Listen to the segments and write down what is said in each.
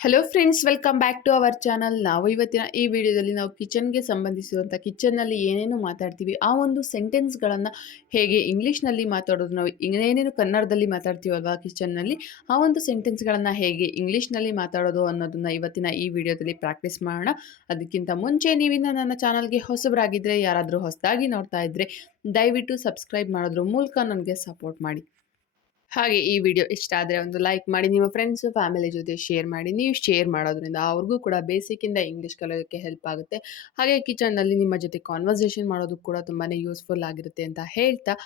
Hello friends, welcome back to our channel. ನಾವು ಇವತ್ತಿನ ಈ ವಿಡಿಯೋದಲ್ಲಿ ನಾವು ಕಿಚನ್ಗೆ ಸಂಬಂಧಿಸಿರುವಂಥ ಕಿಚನ್ನಲ್ಲಿ ಏನೇನು ಮಾತಾಡ್ತೀವಿ, ಆ ಒಂದು ಸೆಂಟೆನ್ಸ್ಗಳನ್ನು ಹೇಗೆ ಇಂಗ್ಲೀಷ್ನಲ್ಲಿ ಮಾತಾಡೋದು, ನಾವು ಏನೇನು ಕನ್ನಡದಲ್ಲಿ ಮಾತಾಡ್ತೀವಲ್ವಾ ಕಿಚನ್ನಲ್ಲಿ, ಆ ಒಂದು ಸೆಂಟೆನ್ಸ್ಗಳನ್ನು ಹೇಗೆ ಇಂಗ್ಲೀಷ್ನಲ್ಲಿ ಮಾತಾಡೋದು ಅನ್ನೋದನ್ನು ಇವತ್ತಿನ ಈ ವಿಡಿಯೋದಲ್ಲಿ ಪ್ರಾಕ್ಟೀಸ್ ಮಾಡೋಣ. ಅದಕ್ಕಿಂತ ಮುಂಚೆ ನೀವಿನ್ನು ನನ್ನ ಚಾನಲ್ಗೆ ಹೊಸಬರಾಗಿದ್ದರೆ, ಯಾರಾದರೂ ಹೊಸದಾಗಿ ನೋಡ್ತಾ ಇದ್ದರೆ ದಯವಿಟ್ಟು ಸಬ್ಸ್ಕ್ರೈಬ್ ಮಾಡೋದ್ರ ಮೂಲಕ ನನಗೆ ಸಪೋರ್ಟ್ ಮಾಡಿ. ಹಾಗೆ ಈ ವಿಡಿಯೋ ಇಷ್ಟ ಆದರೆ ಒಂದು ಲೈಕ್ ಮಾಡಿ, ನಿಮ್ಮ ಫ್ರೆಂಡ್ಸ್ ಫ್ಯಾಮಿಲಿ ಜೊತೆ ಶೇರ್ ಮಾಡಿ. ನೀವು ಶೇರ್ ಮಾಡೋದ್ರಿಂದ ಅವ್ರಿಗೂ ಕೂಡ ಬೇಸಿಕ್ಕಿಂದ ಇಂಗ್ಲೀಷ್ ಕಲಿಯೋದಕ್ಕೆ ಹೆಲ್ಪ್ ಆಗುತ್ತೆ. ಹಾಗೆ ಕಿಚನ್ನಲ್ಲಿ ನಿಮ್ಮ ಜೊತೆ ಕಾನ್ವರ್ಸೇಷನ್ ಮಾಡೋದು ಕೂಡ ತುಂಬಾ ಯೂಸ್ಫುಲ್ ಆಗಿರುತ್ತೆ ಅಂತ ಹೇಳ್ತಾ,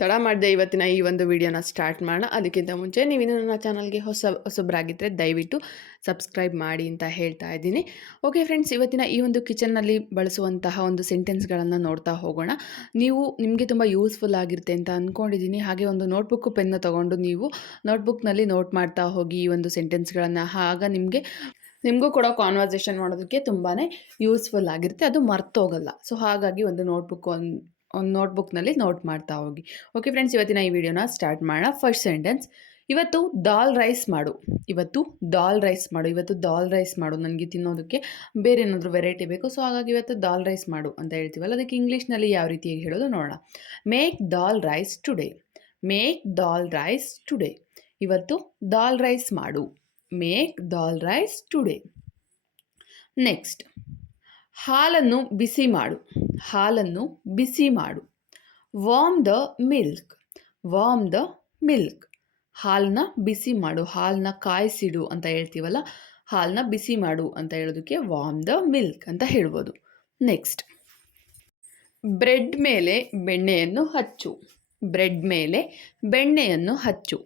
ತಡ ಮಾಡದೆ ಇವತ್ತಿನ ಈ ಒಂದು ವಿಡಿಯೋನ ಸ್ಟಾರ್ಟ್ ಮಾಡೋಣ. ಅದಕ್ಕಿಂತ ಮುಂಚೆ ನೀವಿನ್ನು ನನ್ನ ಚಾನಲ್ಗೆ ಹೊಸಬರಾಗಿದ್ದರೆ ದಯವಿಟ್ಟು ಸಬ್ಸ್ಕ್ರೈಬ್ ಮಾಡಿ ಅಂತ ಹೇಳ್ತಾ ಇದ್ದೀನಿ. ಓಕೆ ಫ್ರೆಂಡ್ಸ್, ಇವತ್ತಿನ ಈ ಒಂದು ಕಿಚನ್ನಲ್ಲಿ ಬಳಸುವಂತಹ ಒಂದು ಸೆಂಟೆನ್ಸ್ಗಳನ್ನು ನೋಡ್ತಾ ಹೋಗೋಣ. ನಿಮಗೆ ತುಂಬ ಯೂಸ್ಫುಲ್ ಆಗಿರುತ್ತೆ ಅಂತ ಅಂದ್ಕೊಂಡಿದ್ದೀನಿ. ಹಾಗೆ ಒಂದು ನೋಟ್ಬುಕ್ಕು ಪೆನ್ನು ತೊಗೊಂಡು ನೀವು ನೋಟ್ಬುಕ್ನಲ್ಲಿ ನೋಟ್ ಮಾಡ್ತಾ ಹೋಗಿ ಈ ಒಂದು ಸೆಂಟೆನ್ಸ್ಗಳನ್ನು. ಆಗ ನಿಮಗೂ ಕೂಡ ಕಾನ್ವರ್ಸೇಷನ್ ಮಾಡೋದಕ್ಕೆ ತುಂಬಾ ಯೂಸ್ಫುಲ್ ಆಗಿರುತ್ತೆ, ಅದು ಮರ್ತೋಗಲ್ಲ. ಸೊ ಹಾಗಾಗಿ ಒಂದು ನೋಟ್ಬುಕ್ನಲ್ಲಿ ನೋಟ್ ಮಾಡ್ತಾ ಹೋಗಿ. ಓಕೆ ಫ್ರೆಂಡ್ಸ್, ಇವತ್ತಿನ ಈ ವಿಡಿಯೋನ ಸ್ಟಾರ್ಟ್ ಮಾಡೋಣ. ಫಸ್ಟ್ ಸೆಂಟೆನ್ಸ್, ಇವತ್ತು ದಾಲ್ ರೈಸ್ ಮಾಡು. ಇವತ್ತು ದಾಲ್ ರೈಸ್ ಮಾಡು. ಇವತ್ತು ದಾಲ್ ರೈಸ್ ಮಾಡು, ನನಗೆ ತಿನ್ನೋದಕ್ಕೆ ಬೇರೆ ಏನಾದರೂ ವೆರೈಟಿ ಬೇಕು. ಸೊ ಹಾಗಾಗಿ ಇವತ್ತು ದಾಲ್ ರೈಸ್ ಮಾಡು ಅಂತ ಹೇಳ್ತೀವಲ್ಲ, ಅದಕ್ಕೆ ಇಂಗ್ಲೀಷ್ನಲ್ಲಿ ಯಾವ ರೀತಿಯಾಗಿ ಹೇಳೋದು ನೋಡೋಣ. ಮೇಕ್ ದಾಲ್ ರೈಸ್ ಟುಡೇ. ಮೇಕ್ ದಾಲ್ ರೈಸ್ ಟುಡೇ. ಇವತ್ತು ದಾಲ್ ರೈಸ್ ಮಾಡು. ಮೇಕ್ ದಾಲ್ ರೈಸ್ ಟುಡೇ. ನೆಕ್ಸ್ಟ್, ಹಾಲನ್ನು ಬಿಸಿ ಮಾಡು. ಹಾಲನ್ನು ಬಿಸಿ ಮಾಡು. Warm the milk. Warm the milk. ಹಾಲನ್ನ ಬಿಸಿ ಮಾಡು, ಹಾಲನ್ನ ಕಾಯಿಸಿಡು ಅಂತ ಹೇಳ್ತೀವಲ್ಲ, ಹಾಲನ್ನ ಬಿಸಿ ಮಾಡು ಅಂತ ಹೇಳೋದಕ್ಕೆ ವಾರ್ಮ್ ದ ಮಿಲ್ಕ್ ಅಂತ ಹೇಳ್ಬೋದು. ನೆಕ್ಸ್ಟ್, ಬ್ರೆಡ್ ಮೇಲೆ ಬೆಣ್ಣೆಯನ್ನು ಹಚ್ಚು. ಬ್ರೆಡ್ ಮೇಲೆ ಬೆಣ್ಣೆಯನ್ನು ಹಚ್ಚು.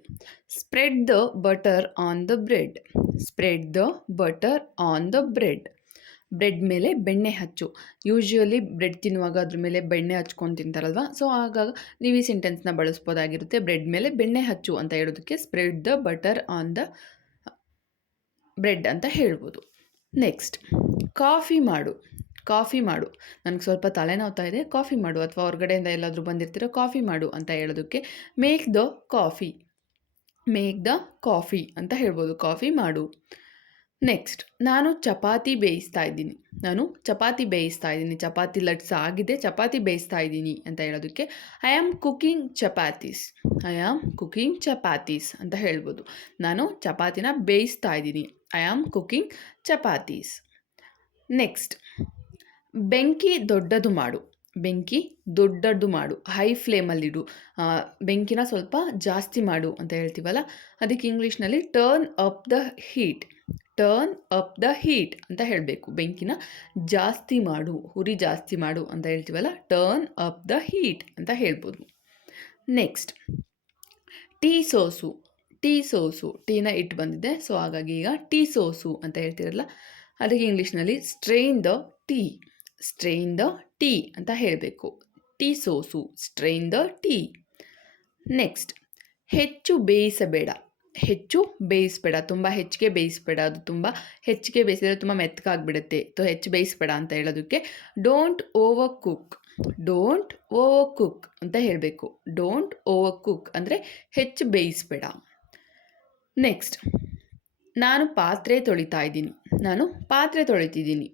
Spread the butter on the bread. Spread the butter on the bread. Bread ಮೇಲೆ ಬೆಣ್ಣೆ ಹಚ್ಚು. ಯೂಶ್ವಲಿ ಬ್ರೆಡ್ ತಿನ್ನುವಾಗ ಅದ್ರ ಮೇಲೆ ಬೆಣ್ಣೆ ಹಚ್ಕೊಂಡು ತಿಂತಾರಲ್ವ, ಸೊ ಆಗಾಗ ನೀವು ಈ ಸೆಂಟೆನ್ಸ್ನ ಬಳಸ್ಬೋದಾಗಿರುತ್ತೆ. ಬ್ರೆಡ್ ಮೇಲೆ ಬೆಣ್ಣೆ ಹಚ್ಚು ಅಂತ ಹೇಳೋದಕ್ಕೆ spread the butter on the bread ಅಂತ ಹೇಳ್ಬೋದು. ನೆಕ್ಸ್ಟ್, ಕಾಫಿ ಮಾಡು. ಕಾಫಿ ಮಾಡು. ನನಗೆ ಸ್ವಲ್ಪ ತಲೆನೋವ್ತಾ ಇದೆ, ಕಾಫಿ ಮಾಡು. ಅಥವಾ ಹೊರಗಡೆಯಿಂದ ಎಲ್ಲಾದರೂ ಬಂದಿರ್ತೀರೋ, ಕಾಫಿ ಮಾಡು ಅಂತ ಹೇಳೋದಕ್ಕೆ make the coffee. Make the coffee ಅಂತ ಹೇಳ್ಬೋದು, ಕಾಫಿ ಮಾಡು. ನೆಕ್ಸ್ಟ್, ನಾನು ಚಪಾತಿ ಬೇಯಿಸ್ತಾ ಇದ್ದೀನಿ. ನಾನು ಚಪಾತಿ ಬೇಯಿಸ್ತಾ ಇದ್ದೀನಿ. ಚಪಾತಿ ಲಟ್ಸ್ ಆಗಿದೆ, ಚಪಾತಿ ಬೇಯಿಸ್ತಾ ಇದ್ದೀನಿ ಅಂತ ಹೇಳೋದಕ್ಕೆ I am cooking chapatis. I am cooking chapatis ಅಂತ ಹೇಳ್ಬೋದು. ನಾನು ಚಪಾತಿನ ಬೇಯಿಸ್ತಾ ಇದ್ದೀನಿ. I am cooking chapatis. Next, ಬೆಂಕಿ ದೊಡ್ಡದು ಮಾಡು. ಬೆಂಕಿ ದೊಡ್ಡದು ಮಾಡು. ಹೈ ಫ್ಲೇಮಲ್ಲಿಡು. ಬೆಂಕಿನ ಸ್ವಲ್ಪ ಜಾಸ್ತಿ ಮಾಡು ಅಂತ ಹೇಳ್ತೀವಲ್ಲ, ಅದಕ್ಕೆ ಇಂಗ್ಲೀಷ್ನಲ್ಲಿ turn up the heat. Turn up the heat ಅಂತ ಹೇಳಬೇಕು. ಬೆಂಕಿನ ಜಾಸ್ತಿ ಮಾಡು, ಉರಿ ಜಾಸ್ತಿ ಮಾಡು ಅಂತ ಹೇಳ್ತೀವಲ್ಲ, ಟರ್ನ್ ಅಪ್ ದ ಹೀಟ್ ಅಂತ ಹೇಳ್ಬೋದು. ನೆಕ್ಸ್ಟ್, ಟೀ ಸೋಸು. ಟೀ ಸೋಸು. ಟೀನ ಇಟ್ಟು ಬಂದಿದೆ, ಸೊ ಹಾಗಾಗಿ ಈಗ ಟೀ ಸೋಸು ಅಂತ ಹೇಳ್ತಿರಲ್ಲ, ಅದಕ್ಕೆ ಇಂಗ್ಲೀಷ್ನಲ್ಲಿ strain the tea. Strain the tea ಅಂತ ಹೇಳಬೇಕು. ಟೀ ಸೋಸು, ಸ್ಟ್ರೈನ್ ದ ಟೀ. ನೆಕ್ಸ್ಟ್, ಹೆಚ್ಚು ಬೇಯಿಸಬೇಡ. ಹೆಚ್ಚು ಬೇಯಿಸಬೇಡ. ತುಂಬ ಹೆಚ್ಚಿಗೆ ಬೇಯಿಸಬೇಡ. ಅದು ತುಂಬ ಹೆಚ್ಚಿಗೆ ಬೇಯಿಸಿದರೆ ತುಂಬ ಮೆತ್ತಗಾಗ್ಬಿಡುತ್ತೆ. ಹೆಚ್ಚು ಬೇಯಿಸಬೇಡ ಅಂತ ಹೇಳೋದಕ್ಕೆ don't over cook. Don't over cook ಅಂತ ಹೇಳಬೇಕು. ಡೋಂಟ್ ಓವರ್ ಕುಕ್ ಅಂದರೆ ಹೆಚ್ಚು ಬೇಯಿಸಬೇಡ. ನೆಕ್ಸ್ಟ್, ನಾನು ಪಾತ್ರೆ ತೊಳಿತಾ ಇದ್ದೀನಿ. ನಾನು ಪಾತ್ರೆ ತೊಳಿತಿದ್ದೀನಿ.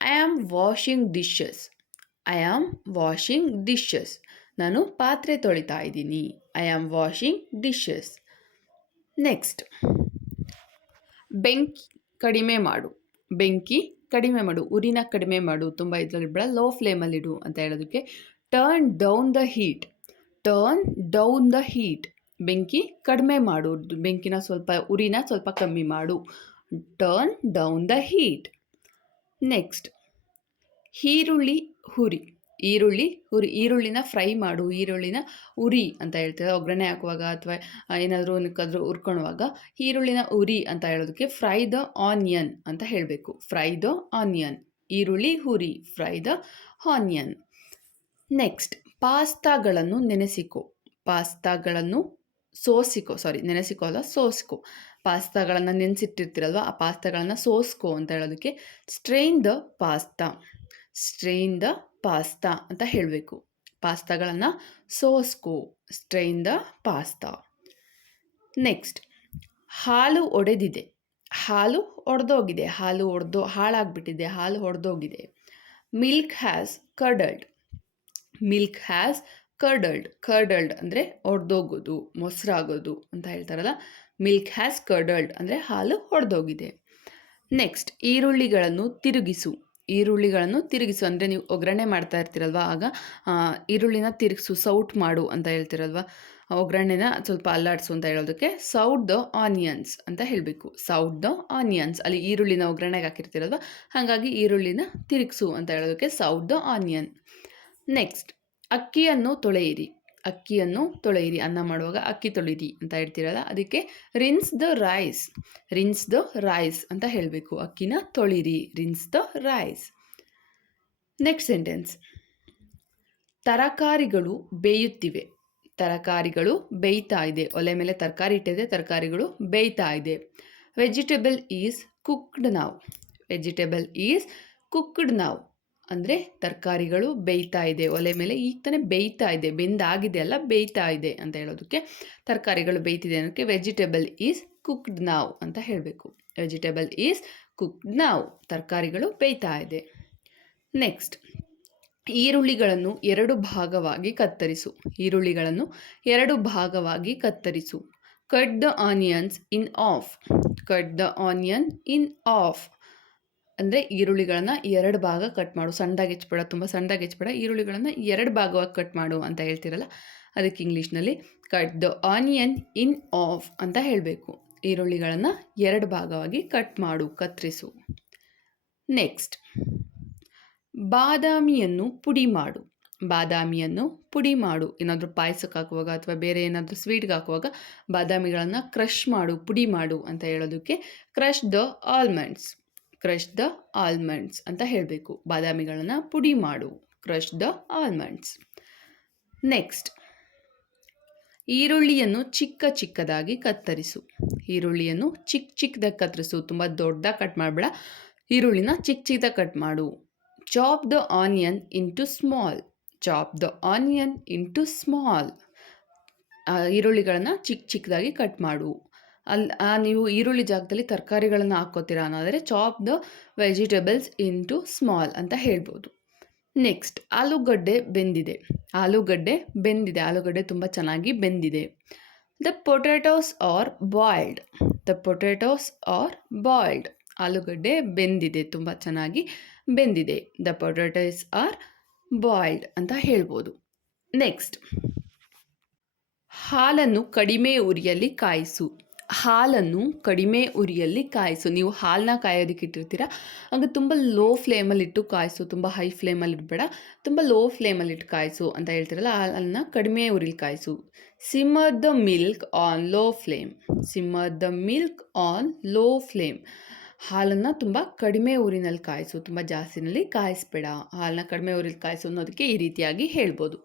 I am washing dishes. I am washing dishes. ನಾನು ಪಾತ್ರೆ ತೊಳಿತಾ ಇದ್ದೀನಿ. I am washing dishes. Next, ಬೆಂಕಿ ಕಡಿಮೆ ಮಾಡು. ಬೆಂಕಿ ಕಡಿಮೆ ಮಾಡು. ಉರಿನ ಕಡಿಮೆ ಮಾಡು. ತುಂಬ ಇದರಲ್ಲಿ ಬೇಡ, ಲೋ ಫ್ಲೇಮಲ್ಲಿಡು ಅಂತ ಹೇಳೋದಕ್ಕೆ turn down the heat. Turn down the heat. ಬೆಂಕಿ ಕಡಿಮೆ ಮಾಡು. ಬೆಂಕಿನ ಉರಿನ ಸ್ವಲ್ಪ ಕಮ್ಮಿ ಮಾಡು. Turn down the heat. Next, ಈರುಳ್ಳಿ ಹುರಿ. ಈರುಳ್ಳಿ ಹುರಿ. ಈರುಳ್ಳಿನ ಫ್ರೈ ಮಾಡು. ಈರುಳ್ಳಿನ ಉರಿ ಅಂತ ಹೇಳ್ತಾರೆ. ಒಗ್ಗರಣೆ ಹಾಕುವಾಗ ಅಥವಾ ಏನಾದರೂ ಹುರ್ಕೊಳ್ಳುವಾಗ ಈರುಳ್ಳಿನ ಉರಿ ಅಂತ ಹೇಳೋದಕ್ಕೆ ಫ್ರೈ ದ ಆನಿಯನ್ ಅಂತ ಹೇಳಬೇಕು. Fry the onion. ಈರುಳ್ಳಿ ಹುರಿ. Fry the onion. ನೆಕ್ಸ್ಟ್, ಪಾಸ್ತಾಗಳನ್ನು ನೆನೆಸಿಕೊ. ಪಾಸ್ತಾಗಳನ್ನು ಸೋಸಿಕೊ. ನೆನೆಸಿಕೊ ಅಲ್ಲ, ಸೋಸ್ಕೊ. ಪಾಸ್ತಾಗಳನ್ನು ನೆನೆಸಿಟ್ಟಿರ್ತೀರಲ್ವ, ಆ ಪಾಸ್ತಾಗಳನ್ನು ಸೋಸ್ಕೊ ಅಂತ ಹೇಳೋದಕ್ಕೆ strain the pasta. Strain the pasta ಅಂತ ಹೇಳಬೇಕು. ಪಾಸ್ತಾಗಳನ್ನು ಸೋಸ್ಕೊ. Strain the pasta. ನೆಕ್ಸ್ಟ್, ಹಾಲು ಒಡೆದಿದೆ. ಹಾಲು ಒಡೆದೋಗಿದೆ, ಹಾಲು ಹಾಳಾಗ್ಬಿಟ್ಟಿದೆ, ಹಾಲು ಒಡೆದೋಗಿದೆ. Milk has curdled. Milk has curdled. Curdled ಅಂದರೆ ಒಡೆದೋಗೋದು, ಮೊಸರಾಗೋದು ಅಂತ ಹೇಳ್ತಾರಲ್ಲ. ಮಿಲ್ಕ್ ಹ್ಯಾಸ್ ಕರ್ಡಲ್ಡ್ ಅಂದರೆ ಹಾಲು ಒಡೆದೋಗಿದೆ. ನೆಕ್ಸ್ಟ್, ಈರುಳ್ಳಿಗಳನ್ನು ತಿರುಗಿಸು. ಈರುಳ್ಳಿಗಳನ್ನು ತಿರುಗಿಸು ಅಂದರೆ ನೀವು ಒಗ್ಗರಣೆ ಮಾಡ್ತಾ ಇರ್ತೀರಲ್ವ, ಆಗ ಈರುಳ್ಳಿನ ತಿರುಗಿಸು, ಸೌಟ್ ಮಾಡು ಅಂತ ಹೇಳ್ತಿರಲ್ವ. ಒಗ್ಗರಣೆನ ಸ್ವಲ್ಪ ಅಲ್ಲಾಡಿಸು ಅಂತ ಹೇಳೋದಕ್ಕೆ ಸೌಟ್ ದ ಆನಿಯನ್ಸ್ ಅಂತ ಹೇಳಬೇಕು. ಸೌಟ್ ದ ಆನಿಯನ್ಸ್, ಅಲ್ಲಿ ಈರುಳ್ಳಿನ ಒಗ್ಗರಣೆಗೆ ಹಾಕಿರ್ತೀರಲ್ವ, ಹಾಗಾಗಿ ಈರುಳ್ಳಿನ ತಿರುಗಿಸು ಅಂತ ಹೇಳೋದಕ್ಕೆ ಸೌಟ್ ದ ಆನಿಯನ್. ನೆಕ್ಸ್ಟ್, ಅಕ್ಕಿಯನ್ನು ತೊಳೆಯಿರಿ. ಅಕ್ಕಿಯನ್ನು ತೊಳೆಯಿರಿ, ಅನ್ನ ಮಾಡುವಾಗ ಅಕ್ಕಿ ತೊಳೆಯಿರಿ ಅಂತ ಹೇಳ್ತೀರಲ್ಲ, ಅದಕ್ಕೆ rinse the rice. Rinse the rice ಅಂತ ಹೇಳಬೇಕು. ಅಕ್ಕಿನ ತೊಳೆಯಿರಿ, rinse the rice. Next sentence, ತರಕಾರಿಗಳು ಬೇಯುತ್ತಿವೆ. ತರಕಾರಿಗಳು ಬೇಯ್ತಾ ಇದೆ. ಒಲೆ ಮೇಲೆ ತರಕಾರಿ ಇಟ್ಟಿದೆ, ತರಕಾರಿಗಳು ಬೇಯ್ತಾ ಇದೆ. Vegetable is cooked now. Vegetable is cooked now ಅಂದರೆ ತರಕಾರಿಗಳು ಬೇಯ್ತಾ ಇದೆ. ಒಲೆ ಮೇಲೆ ಈಗ ತಾನೇ ಬೇಯ್ತಾ ಇದೆ, ಬೆಂದಾಗಿದೆ ಅಲ್ಲ, ಬೇಯ್ತಾ ಇದೆ ಅಂತ ಹೇಳೋದಕ್ಕೆ ತರಕಾರಿಗಳು ಬೇಯ್ತಿದೆ ಅನ್ನೋಕ್ಕೆ ವೆಜಿಟೇಬಲ್ ಈಸ್ ಕುಕ್ಡ್ ನೌ ಅಂತ ಹೇಳಬೇಕು. ವೆಜಿಟೇಬಲ್ ಈಸ್ ಕುಕ್ಡ್ ನೌ, ತರಕಾರಿಗಳು ಬೇಯ್ತಾ ಇದೆ. ನೆಕ್ಸ್ಟ್, ಈರುಳ್ಳಿಗಳನ್ನು 2 ಭಾಗವಾಗಿ ಕತ್ತರಿಸು. ಈರುಳ್ಳಿಗಳನ್ನು 2 ಭಾಗವಾಗಿ ಕತ್ತರಿಸು. Cut the onions in half. Cut the onion in half ಅಂದರೆ ಈರುಳ್ಳಿಗಳನ್ನು 2 ಭಾಗ ಕಟ್ ಮಾಡು. ಸಣ್ಣದಾಗಿ ಹೆಚ್ಚಬೇಡ, ತುಂಬ ಸಣ್ಣದಾಗಿ ಹೆಚ್ಚಬೇಡ, ಈರುಳ್ಳಿಗಳನ್ನು 2 ಭಾಗವಾಗಿ ಕಟ್ ಮಾಡು ಅಂತ ಹೇಳ್ತಿರಲ್ಲ, ಅದಕ್ಕೆ ಇಂಗ್ಲೀಷ್ನಲ್ಲಿ cut the onion in of ಅಂತ ಹೇಳಬೇಕು. ಈರುಳ್ಳಿಗಳನ್ನು 2 ಭಾಗವಾಗಿ ಕಟ್ ಮಾಡು, ಕತ್ತರಿಸು. ನೆಕ್ಸ್ಟ್, ಬಾದಾಮಿಯನ್ನು ಪುಡಿ ಮಾಡು. ಬಾದಾಮಿಯನ್ನು ಪುಡಿ ಮಾಡು. ಏನಾದರೂ ಪಾಯಸಕ್ಕೆ ಹಾಕುವಾಗ ಅಥವಾ ಬೇರೆ ಏನಾದರೂ ಸ್ವೀಟ್ಗೆ ಹಾಕುವಾಗ ಬಾದಾಮಿಗಳನ್ನು ಕ್ರಷ್ ಮಾಡು, ಪುಡಿ ಮಾಡು ಅಂತ ಹೇಳೋದಕ್ಕೆ crush the almonds. Crush the almonds ಅಂತ ಹೇಳಬೇಕು. ಬಾದಾಮಿಗಳನ್ನು ಪುಡಿ ಮಾಡು, ಕ್ರಷ್ ದ ಆಲ್ಮಂಡ್ಸ್. ನೆಕ್ಸ್ಟ್, ಈರುಳ್ಳಿಯನ್ನು ಚಿಕ್ಕ ಚಿಕ್ಕದಾಗಿ ಕತ್ತರಿಸು. ಈರುಳ್ಳಿಯನ್ನು ಚಿಕ್ಕದಾಗಿ ಕತ್ತರಿಸು, ತುಂಬ ದೊಡ್ಡದಾಗಿ ಕಟ್ ಮಾಡಬೇಡ, ಈರುಳ್ಳಿನ ಚಿಕ್ಕದಾಗಿ ಕಟ್ ಮಾಡು. Chop the onion into small. Chop the onion into small. ಈರುಳ್ಳಿಗಳನ್ನು ಚಿಕ್ಕದಾಗಿ ಕಟ್ ಮಾಡು. ನೀವು ಈರುಳ್ಳಿ ಜಾಗದಲ್ಲಿ ತರಕಾರಿಗಳನ್ನು ಹಾಕ್ಕೋತೀರಾ ಅನ್ನೋದಾದರೆ chop the vegetables into small ಅಂತ ಹೇಳ್ಬೋದು. ನೆಕ್ಸ್ಟ್, ಆಲೂಗಡ್ಡೆ ಬೆಂದಿದೆ. ಆಲೂಗಡ್ಡೆ ಬೆಂದಿದೆ, ಆಲೂಗಡ್ಡೆ ತುಂಬ ಚೆನ್ನಾಗಿ ಬೆಂದಿದೆ. The potatoes are boiled. The potatoes are boiled. ಆಲೂಗಡ್ಡೆ ಬೆಂದಿದೆ, ತುಂಬ ಚೆನ್ನಾಗಿ ಬೆಂದಿದೆ. ದ ಪೊಟ್ಯಾಟೋಸ್ ಆರ್ ಬಾಯ್ಲ್ಡ್ ಅಂತ ಹೇಳ್ಬೋದು. ನೆಕ್ಸ್ಟ್, ಹಾಲನ್ನು ಕಡಿಮೆ ಉರಿಯಲ್ಲಿ ಕಾಯಿಸು. ಹಾಲನ್ನು ಕಡಿಮೆ ಉರಿಯಲ್ಲಿ ಕಾಯಿಸು. ನೀವು ಹಾಲನ್ನ ಕಾಯೋದಕ್ಕೆ ಇಟ್ಟಿರ್ತೀರ, ಆಗ ತುಂಬ ಲೋ ಫ್ಲೇಮಲ್ಲಿಟ್ಟು ಕಾಯಿಸು, ತುಂಬ ಹೈ ಫ್ಲೇಮಲ್ಲಿ ಇಡಬೇಡ, ತುಂಬ ಲೋ ಫ್ಲೇಮಲ್ಲಿಟ್ಟು ಕಾಯಿಸು ಅಂತ ಹೇಳ್ತಿರಲ್ಲ, ಹಾಲನ್ನು ಕಡಿಮೆ ಉರಿಲಿ ಕಾಯಿಸು. Simmer the milk on low flame. Simmer the milk on low flame. ಹಾಲನ್ನು ತುಂಬ ಕಡಿಮೆ ಊರಿನಲ್ಲಿ ಕಾಯಿಸು, ತುಂಬ ಜಾಸ್ತಿನಲ್ಲಿ ಕಾಯಿಸ್ಬೇಡ, ಹಾಲನ್ನ ಕಡಿಮೆ ಊರಿಲಿ ಕಾಯಿಸು ಅನ್ನೋದಕ್ಕೆ ಈ ರೀತಿಯಾಗಿ ಹೇಳ್ಬೋದು.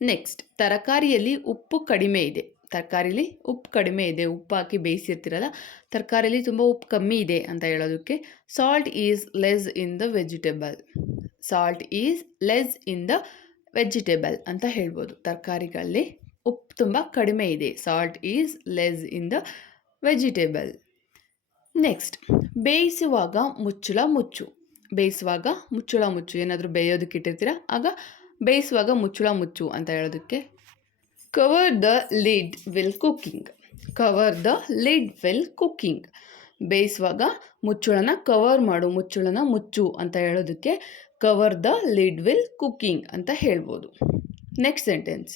ನೆಕ್ಸ್ಟ್, ತರಕಾರಿಯಲ್ಲಿ ಉಪ್ಪು ಕಡಿಮೆ ಇದೆ. ತರಕಾರಿಲಿ ಉಪ್ಪು ಕಡಿಮೆ ಇದೆ, ಉಪ್ಪು ಹಾಕಿ ಬೇಯಿಸಿರ್ತೀರಲ್ಲ, ತರಕಾರಿಯಲ್ಲಿ ತುಂಬ ಉಪ್ಪು ಕಮ್ಮಿ ಇದೆ ಅಂತ ಹೇಳೋದಕ್ಕೆ salt is less in the vegetable. Salt is less in the vegetable ಅಂತ ಹೇಳ್ಬೋದು. ತರಕಾರಿಗಳಲ್ಲಿ ಉಪ್ಪು ತುಂಬ ಕಡಿಮೆ ಇದೆ, salt is less in the vegetable. Next, ಬೇಯಿಸುವಾಗ ಮುಚ್ಚಳ ಮುಚ್ಚು. ಬೇಯಿಸುವಾಗ ಮುಚ್ಚಳ ಮುಚ್ಚು. ಏನಾದರೂ ಬೇಯೋದಕ್ಕೆ ಇಟ್ಟಿರ್ತೀರ, ಆಗ ಬೇಯಿಸುವಾಗ ಮುಚ್ಚಳ ಮುಚ್ಚು ಅಂತ ಹೇಳೋದಕ್ಕೆ cover the lid while cooking. Cover the lid while cooking. ಬೇಯಿಸುವಾಗ ಮುಚ್ಚಳನ ಕವರ್ ಮಾಡು, ಮುಚ್ಚಳನ ಮುಚ್ಚು ಅಂತ ಹೇಳೋದಕ್ಕೆ cover the lid while cooking ಅಂತ ಹೇಳ್ಬೋದು. ನೆಕ್ಸ್ಟ್ ಸೆಂಟೆನ್ಸ್,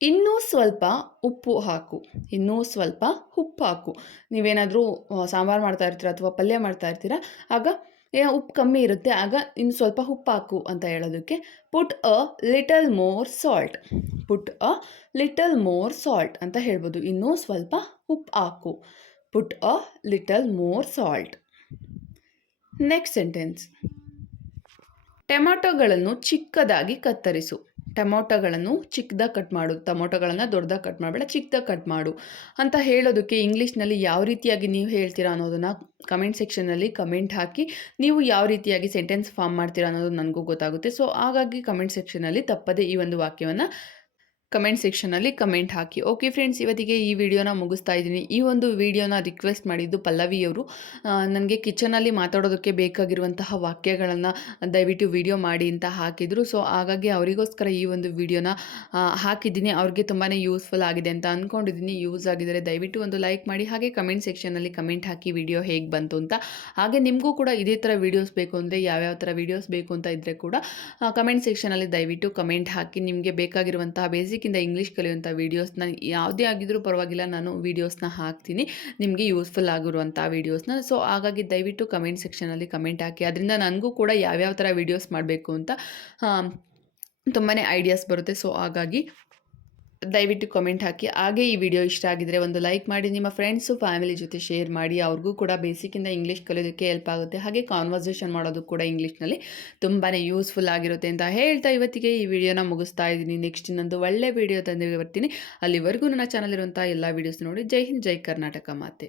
ಇನ್ನೂ ಸ್ವಲ್ಪ ಉಪ್ಪು ಹಾಕು. ಇನ್ನೂ ಸ್ವಲ್ಪ ಉಪ್ಪು ಹಾಕು. ನೀವೇನಾದರೂ ಸಾಂಬಾರು ಮಾಡ್ತಾ ಇರ್ತೀರ ಅಥವಾ ಪಲ್ಯ ಮಾಡ್ತಾ ಇರ್ತೀರ, ಆಗ ಉಪ್ಪು ಕಮ್ಮಿ ಇರುತ್ತೆ, ಆಗ ಇನ್ನು ಸ್ವಲ್ಪ ಉಪ್ಪು ಹಾಕು ಅಂತ ಹೇಳೋದಕ್ಕೆ put a little more salt. Put a little more salt ಅಂತ ಹೇಳ್ಬೋದು. ಇನ್ನೂ ಸ್ವಲ್ಪ ಉಪ್ಪು ಹಾಕು, put a little more salt. Next sentence, ಟೊಮ್ಯಾಟೊಗಳನ್ನು ಚಿಕ್ಕದಾಗಿ ಕತ್ತರಿಸು. ಟೊಮೊಟೊಗಳನ್ನು ಚಿಕ್ಕದಾಗಿ ಕಟ್ ಮಾಡು. ಟೊಮೊಟೊಗಳನ್ನು ದೊಡ್ಡದಾಗಿ ಕಟ್ ಮಾಡಬೇಡ, ಚಿಕ್ಕದಾಗಿ ಕಟ್ ಮಾಡು ಅಂತ ಹೇಳೋದಕ್ಕೆ ಇಂಗ್ಲೀಷ್ನಲ್ಲಿ ಯಾವ ರೀತಿಯಾಗಿ ನೀವು ಹೇಳ್ತೀರಾ ಅನ್ನೋದನ್ನು ಕಮೆಂಟ್ ಸೆಕ್ಷನ್ನಲ್ಲಿ ಕಮೆಂಟ್ ಹಾಕಿ. ನೀವು ಯಾವ ರೀತಿಯಾಗಿ ಸೆಂಟೆನ್ಸ್ ಫಾರ್ಮ್ ಮಾಡ್ತೀರಾ ಅನ್ನೋದು ನನಗೂ ಗೊತ್ತಾಗುತ್ತೆ. ಸೊ ಹಾಗಾಗಿ ಕಮೆಂಟ್ ಸೆಕ್ಷನಲ್ಲಿ ತಪ್ಪದೆ ಈ ಒಂದು ವಾಕ್ಯವನ್ನು ಕಮೆಂಟ್ ಸೆಕ್ಷನಲ್ಲಿ ಕಮೆಂಟ್ ಹಾಕಿ. ಓಕೆ ಫ್ರೆಂಡ್ಸ್, ಇವತ್ತಿಗೆ ಈ ವಿಡಿಯೋನ ಮುಗಿಸ್ತಾ ಇದ್ದೀನಿ. ಈ ಒಂದು ವಿಡಿಯೋನ ರಿಕ್ವೆಸ್ಟ್ ಮಾಡಿದ್ದು ಪಲ್ಲವಿಯವರು. ನನಗೆ ಕಿಚನಲ್ಲಿ ಮಾತಾಡೋದಕ್ಕೆ ಬೇಕಾಗಿರುವಂತಹ ವಾಕ್ಯಗಳನ್ನು ದಯವಿಟ್ಟು ವಿಡಿಯೋ ಮಾಡಿ ಅಂತ ಹಾಕಿದರು. ಸೊ ಹಾಗಾಗಿ ಅವರಿಗೋಸ್ಕರ ಈ ಒಂದು ವಿಡಿಯೋನ ಹಾಕಿದ್ದೀನಿ. ಅವ್ರಿಗೆ ತುಂಬಾ ಯೂಸ್ಫುಲ್ ಆಗಿದೆ ಅಂತ ಅಂದ್ಕೊಂಡಿದ್ದೀನಿ. ಯೂಸ್ ಆಗಿದರೆ ದಯವಿಟ್ಟು ಒಂದು ಲೈಕ್ ಮಾಡಿ, ಹಾಗೆ ಕಮೆಂಟ್ ಸೆಕ್ಷನಲ್ಲಿ ಕಮೆಂಟ್ ಹಾಕಿ ವಿಡಿಯೋ ಹೇಗೆ ಬಂತು ಅಂತ. ಹಾಗೆ ನಿಮಗೂ ಕೂಡ ಇದೇ ಥರ ವೀಡಿಯೋಸ್ ಬೇಕು ಅಂದರೆ, ಯಾವ್ಯಾವ ಥರ ವೀಡಿಯೋಸ್ ಬೇಕು ಅಂತ ಇದ್ದರೆ ಕೂಡ ಕಮೆಂಟ್ ಸೆಕ್ಷನಲ್ಲಿ ದಯವಿಟ್ಟು ಕಮೆಂಟ್ ಹಾಕಿ. ನಿಮಗೆ ಬೇಕಾಗಿರುವಂತಹ ಬೇಸಿಕ್ಕಿಂದ ಇಂಗ್ಲೀಷ್ ಕಲಿಯುವಂಥ ವೀಡಿಯೋಸ್ನ ಯಾವುದೇ ಆಗಿದ್ರೂ ಪರವಾಗಿಲ್ಲ, ನಾನು ವೀಡಿಯೋಸ್ನ ಹಾಕ್ತೀನಿ ನಿಮಗೆ ಯೂಸ್ಫುಲ್ ಆಗಿರುವಂಥ ವೀಡಿಯೋಸ್ನ. ಸೊ ಹಾಗಾಗಿ ದಯವಿಟ್ಟು ಕಮೆಂಟ್ ಸೆಕ್ಷನಲ್ಲಿ ಕಮೆಂಟ್ ಹಾಕಿ. ಅದರಿಂದ ನನಗೂ ಕೂಡ ಯಾವ್ಯಾವ ಥರ ವೀಡಿಯೋಸ್ ಮಾಡಬೇಕು ಅಂತ ತುಂಬಾ ಐಡಿಯಾಸ್ ಬರುತ್ತೆ. ಸೊ ಹಾಗಾಗಿ ದಯವಿಟ್ಟು ಕಮೆಂಟ್ ಹಾಕಿ. ಹಾಗೆ ಈ ವಿಡಿಯೋ ಇಷ್ಟ ಆಗಿದರೆ ಒಂದು ಲೈಕ್ ಮಾಡಿ, ನಿಮ್ಮ ಫ್ರೆಂಡ್ಸು ಫ್ಯಾಮಿಲಿ ಜೊತೆ ಶೇರ್ ಮಾಡಿ. ಅವ್ರಿಗೂ ಕೂಡ ಬೇಸಿಕ್ಕಿಂದ ಇಂಗ್ಲೀಷ್ ಕಲಿಯೋದಕ್ಕೆ ಹೆಲ್ಪ್ ಆಗುತ್ತೆ. ಹಾಗೆ ಕಾನ್ವರ್ಸೇಷನ್ ಮಾಡೋದು ಕೂಡ ಇಂಗ್ಲೀಷ್ನಲ್ಲಿ ತುಂಬಾ ಯೂಸ್ಫುಲ್ ಆಗಿರುತ್ತೆ ಅಂತ ಹೇಳ್ತಾ ಇವತ್ತಿಗೆ ಈ ವಿಡಿಯೋನ ಮುಗಿಸ್ತಾ ಇದ್ದೀನಿ. ನೆಕ್ಸ್ಟ್ ಇನ್ನೊಂದು ಒಳ್ಳೆ ವಿಡಿಯೋ ತಂದು ಬರ್ತೀನಿ. ಅಲ್ಲಿವರೆಗೂ ನನ್ನ ಚಾನಲ್ ಇರುವಂಥ ಎಲ್ಲ ವೀಡಿಯೋಸ್ ನೋಡಿ. ಜೈ ಹಿಂದ್, ಜೈ ಕರ್ನಾಟಕ ಮಾತೆ.